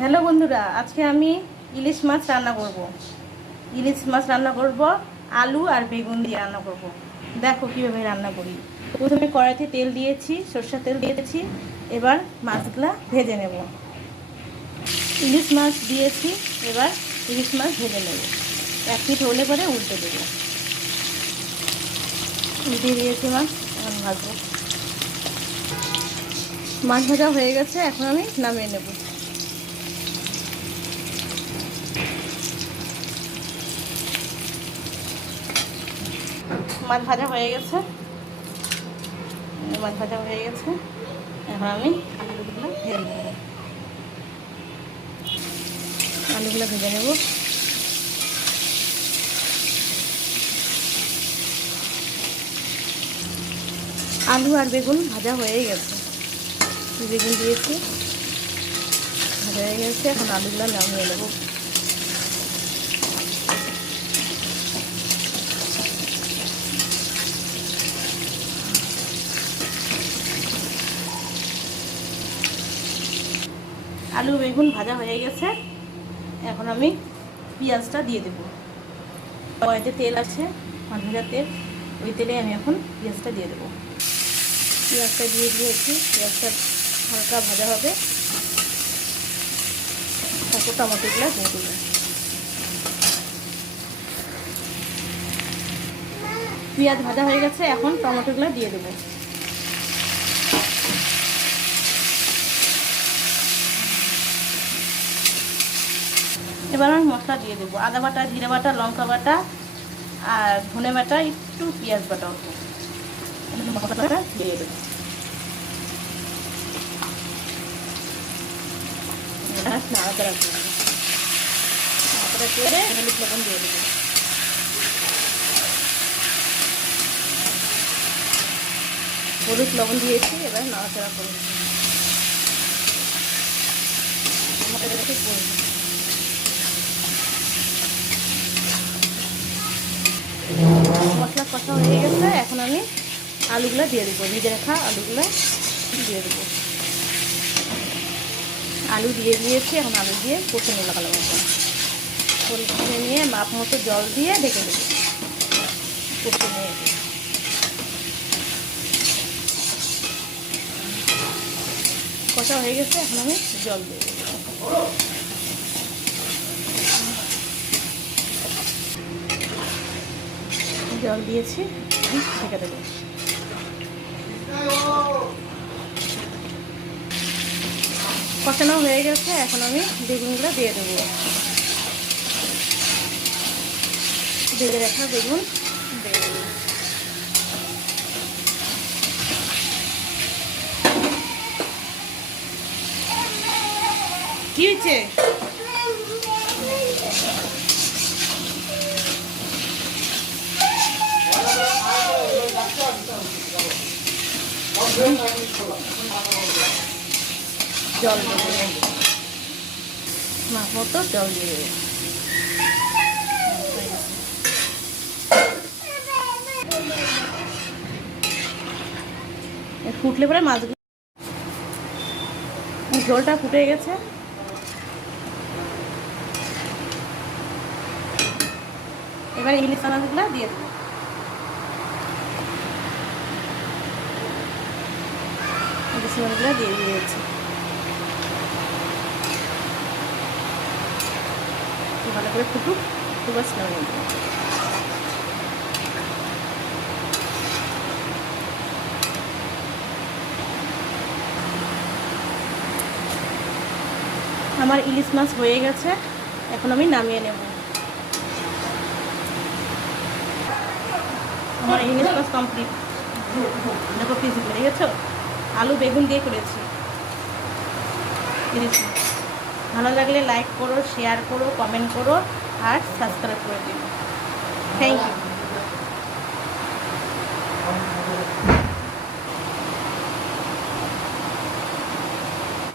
Hello বন্ধুরা, আজকে আমি ইলিশ মাছ রান্না করব। ইলিশ মাছ রান্না করব, আলু আর বেগুন দিয়ে রান্না করব। দেখো কীভাবে রান্না করি। প্রথমে কড়াইতে তেল দিয়েছি, সর্ষের তেল দিয়েছি, এবার মাছগুলা ভেজে নেব। ইলিশ মাছ দিয়েছি, এবার ইলিশ মাছ ভেজে নেব। এক পিঠ হলে পরে উল্টে দেবো। উল্টে দিয়েছি মাছ, এখন ভাজবো। মাছ ভাজা হয়ে গেছে, এখন আমি নামিয়ে নেব। মাছ ভাজা হয়ে গেছে। মাছ ভাজা হয়ে গেছে। এখন আমি আলুগুলো ভেজে নেব। আলুগুলো ভেজে নেব। আলু আর বেগুন ভাজা হয়ে গেছে। বেগুন দিয়েছি। ভাজা হয়ে গেছে। এখন আলুগুলো নামিয়ে নেব। আলু, বেগুন ভাজা হয়ে গেছে। এখন আমি পেঁয়াজটা দিয়ে দেবো। কড়াইতে তেল আছে মাছ তেল। ওই তেলে আমি এখন পেঁয়াজটা দিয়ে দেবো। পেঁয়াজটা দিয়ে দিয়েছি, পেঁয়াজটা হালকা ভাজা হবে। তারপর টমেটোগুলো দিয়ে দেবো। পেঁয়াজ ভাজা হয়ে গেছে, এখন টমেটোগুলো দিয়ে দেবো। এবার আমি মশলা দিয়ে দেবো। আদা বাটা, জিরে বাটা, লঙ্কা বাটা আর ধনে বাটা, একটু পেঁয়াজ বাটা অল্প মশলাটা দিয়ে দেবো। করে হলুদ লবণ দিয়ে দেবো। হলুদ দিয়েছি, এবার নাড়াচাড়া করে দেবো মশলা কষা হয়ে গেছে এখন আমি আলুগুলো দিয়ে দেবো, ভেজে রাখা আলুগুলো দিয়ে দেবো। আলু দিয়ে দিয়েছি, এখন আলু দিয়ে কষে নিয়ে এখন কষে নিয়ে মাপ মতো জল দিয়ে ঢেকে দেবো। কষে কষা হয়ে গেছে, এখন আমি জল দিয়ে দেবো। জল দিয়েছি, ঢেকে দেবো। কষানো হয়ে গেছে, এখন আমি বেগুনগুলো দিয়ে দেবো। ভেজে রাখা বেগুন কি হয়েছে? জল দিয়ে দেবো। মাছ মতো জল দিয়ে ফুটলে পরে মাছগুলো ঝোলটা ফুটে গেছে। এবার ইলিশ মাছগুলো দিয়ে দেবো। ইলিশ মাছগুলো দিয়ে দিয়েছি। করে ফুটুক ফুটবার স্নান আমার ইলিশ মাছ হয়ে গেছে, এখন আমি নামিয়ে নেব। আমার ইলিশ মাছ কমপ্লিট দেখো পিস হয়ে গেছো আলু বেগুন দিয়ে করেছি। ইলিশ মাছ। ভালো লাগলে লাইক করো শেয়ার করো কমেন্ট করো আর সাবস্ক্রাইব করে দিও। Thank you